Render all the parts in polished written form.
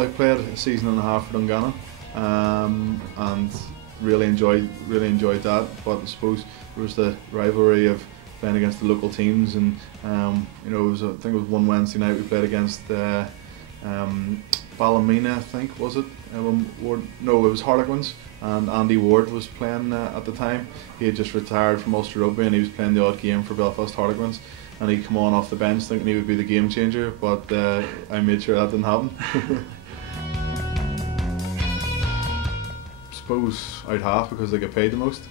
Well, I played a season and a half for Dungannon, and really enjoyed that. But I suppose there was the rivalry of playing against the local teams, and you know, I think it was one Wednesday night we played against Ballymena, I think, was it? No, it was Harlequins, and Andy Ward was playing at the time. He had just retired from Ulster Rugby and he was playing the odd game for Belfast Harlequins, and he'd come on off the bench thinking he would be the game changer, but I made sure that didn't happen. I suppose I'd half because they get paid the most.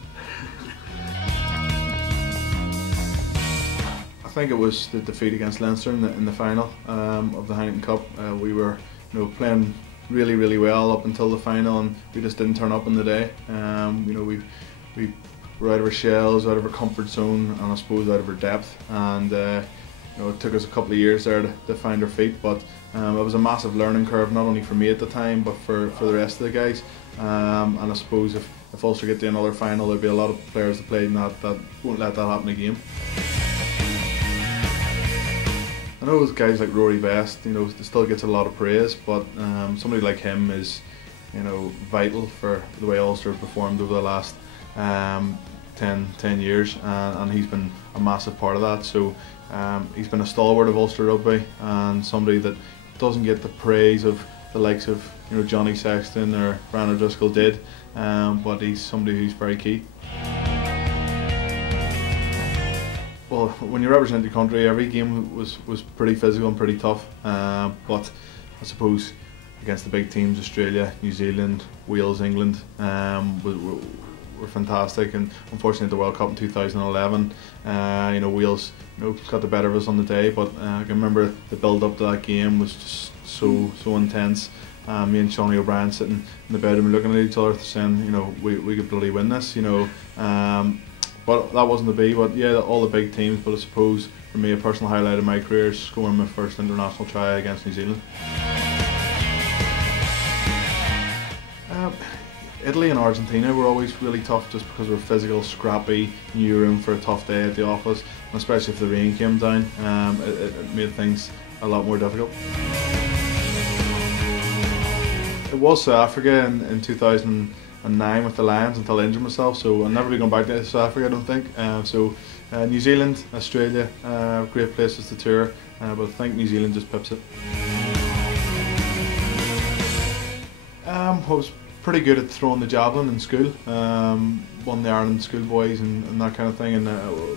I think it was the defeat against Leinster in the final of the Heineken Cup. We were, you know, playing really well up until the final, and we just didn't turn up on the day. You know, we were out of our shells, out of our comfort zone, and I suppose out of our depth. And you know, it took us a couple of years there to find our feet, but it was a massive learning curve, not only for me at the time, but for the rest of the guys. And I suppose if Ulster get to another final, there'll be a lot of players that play in that won't let that happen again. I know guys like Rory Best, you know, still gets a lot of praise, but somebody like him is, you know, vital for the way Ulster have performed over the last 10 years, and he's been a massive part of that. So he's been a stalwart of Ulster Rugby, and somebody that doesn't get the praise of the likes of, you know, Johnny Sexton or Brian O'Driscoll did, but he's somebody who's very key. Well, when you represent your country, every game was pretty physical and pretty tough, but I suppose against the big teams, Australia, New Zealand, Wales, England, were fantastic. And unfortunately at the World Cup in 2011, you know, Wales, you know, got the better of us on the day, but I can remember the build up to that game was just so intense. Me and Shawnee O'Brien sitting in the bedroom looking at each other saying, you know, we could bloody win this, you know. But that wasn't to be. But yeah, all the big teams. But I suppose for me, a personal highlight of my career is scoring my first international try against New Zealand. Italy and Argentina were always really tough, just because we were physical, scrappy. You were in for a tough day at the office, and especially if the rain came down, it made things a lot more difficult. It was South Africa in 2009 with the Lions until I injured myself, so I'll never be going back to South Africa, I don't think. New Zealand, Australia, great places to tour, but I think New Zealand just pips it. I was pretty good at throwing the javelin in school, won the Ireland schoolboys and that kind of thing, and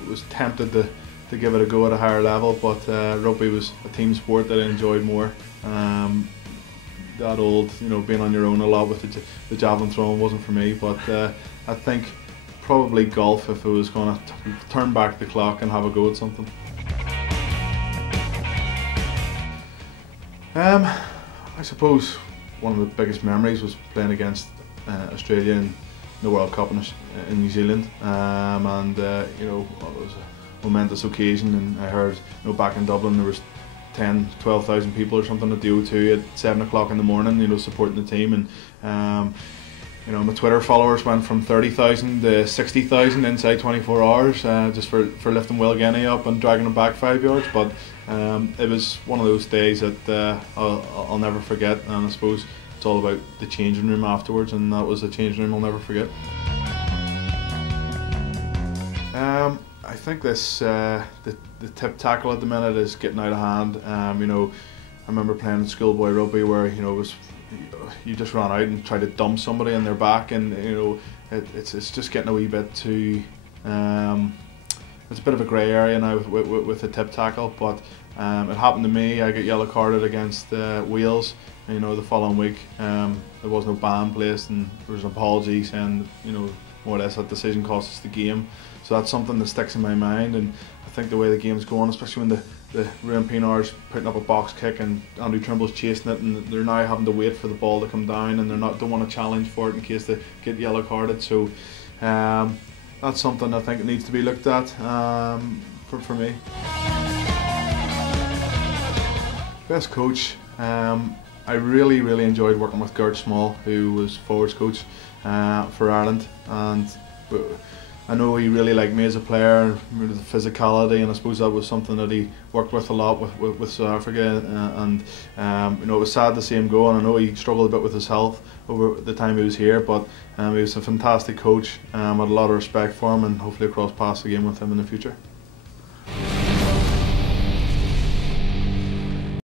was tempted to give it a go at a higher level, but rugby was a team sport that I enjoyed more. That old, you know, being on your own a lot with the javelin throwing wasn't for me, but I think probably golf, if I was going to turn back the clock and have a go at something. I suppose one of the biggest memories was playing against Australia in the World Cup in New Zealand, and you know, it was a momentous occasion, and I heard, you know, back in Dublin there was 12,000 people or something at the O2 at 7 o'clock in the morning, you know, supporting the team, and you know, my Twitter followers went from 30,000 to 60,000 inside 24 hours, just for lifting Will Guinea up and dragging him back 5 yards. But it was one of those days that I'll never forget, and I suppose it's all about the changing room afterwards, and that was a changing room I'll never forget. I think this the tip tackle at the minute is getting out of hand. You know, I remember playing schoolboy rugby where, you know, you just ran out and tried to dump somebody in their back, and you know, it's just getting a wee bit too. It's a bit of a grey area now with the tip tackle, but it happened to me. I got yellow carded against Wales. You know, the following week there was no ban placed, and there was an apology saying, you know, more or less that decision cost us the game. So that's something that sticks in my mind, and I think the way the game's going, especially when the Ruan Pienaar's putting up a box kick and Andrew Trimble's chasing it, and they're now having to wait for the ball to come down, and don't want to challenge for it in case they get yellow carded. So that's something I think it needs to be looked at for me. Best coach, I really enjoyed working with Gert Small, who was forwards coach for Ireland, and I know he really liked me as a player, the physicality, and I suppose that was something that he worked with a lot with South Africa. And you know, it was sad to see him go, and I know he struggled a bit with his health over the time he was here. But he was a fantastic coach. I had a lot of respect for him, and hopefully cross paths again with him in the future.